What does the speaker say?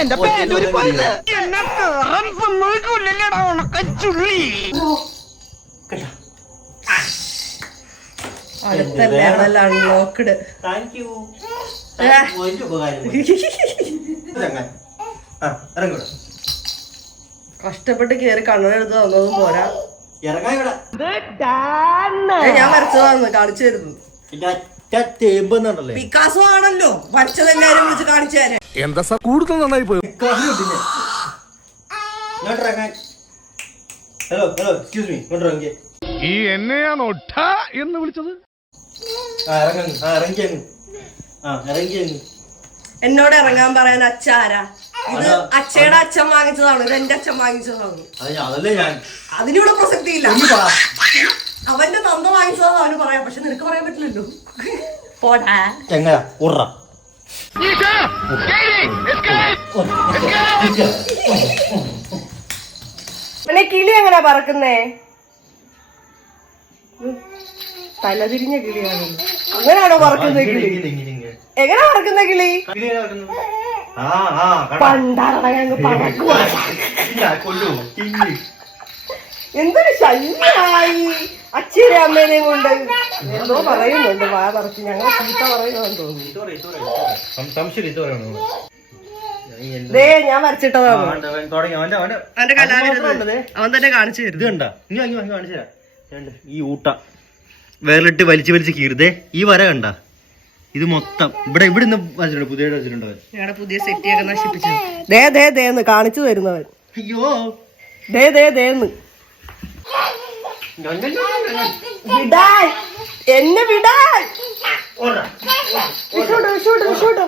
എന്റെ പേരൂരി പോയത് എന്നെ കേറാൻ സമ്മതിക്കൂലല്ലേടാ ഉണക്കച്ചുള്ളി. അടുത്തല്ലേ അൺലോക്ക്ഡ്. കഷ്ടപ്പെട്ട് കേറി കണ്ണെടുത്ത് തന്നതും പോരാ. ഞാൻ വരച്ചതാന്ന് കാണിച്ചു തരുന്നു. പിക്കാസോ ആണല്ലോ വരച്ചതെല്ലാരും വിളിച്ച് കാണിച്ചു തരാം. എന്താ സാർ കൂടുതൽ നന്നായി പോയി. ഹലോ ഹലോ എക്സ്ക്യൂസ് മീ, ഇറങ്ങിയേ. ഈ എന്നെയാണ് ഒട്ട എന്ന് വിളിച്ചത്. എന്നോട് ഇറങ്ങാൻ പറയാൻ അച്ഛാരാ? ഇത് അച്ഛയുടെ അച്ഛൻ വാങ്ങിച്ചതാണ്, ഇത് എന്റെ അച്ഛൻ വാങ്ങിച്ചതാണ്. അതിനിവിടെ പ്രസക്തി ഇല്ല. അവന്റെ തന്ത വാങ്ങിച്ചതാണ് അവന് പറയാം, പക്ഷെ നിനക്ക് പറയാൻ പറ്റില്ലല്ലോ. പോടാ പിന്നെ കിളി എങ്ങനെയാ പറക്കുന്നേ? തലതിരിഞ്ഞ കിളിയാണ്. അങ്ങനെയാണോ പറക്കുന്നത് കിളി? എങ്ങനെയാ പറക്കുന്ന കിളി? എന്തൊരു ശല്യമായി അച്ഛനെ അമ്മേനെയും കൊണ്ട്. എന്തോ പറയുന്നുണ്ട് വാ പറച്ച്, ഞങ്ങൾ ചീത്ത പറയുന്നതെന്ന് തോന്നുന്നു. ഞാൻ വരച്ചിട്ടതാണ്. അവന്റെ കലാവിരുത് അവൻ തന്നെ കാണിച്ചു തരും. ഈ ഊട്ട വേറിട്ട് വലിച്ചു വലിച്ച് കീറുതേ. ഈ വര കണ്ട, ഇത് മൊത്തം ഇവിടെ ഇവിടുന്ന് വരച്ചിട്ടുണ്ട്, പുതിയ വരച്ചിട്ടുണ്ട്. ഞങ്ങളുടെ പുതിയ സെറ്റിയൊക്കെ നശിപ്പിച്ചു. ദേ ദേ ദേന്ന് കാണിച്ചു തരുന്നവൻ. അയ്യോ ദേ ദേ ദേന്ന് വിടാൻ എന്നെ വിടാൻ. വിട്ടോട്ടോ വിട്ടോട്ടോ വിട്ടോട്ടോ.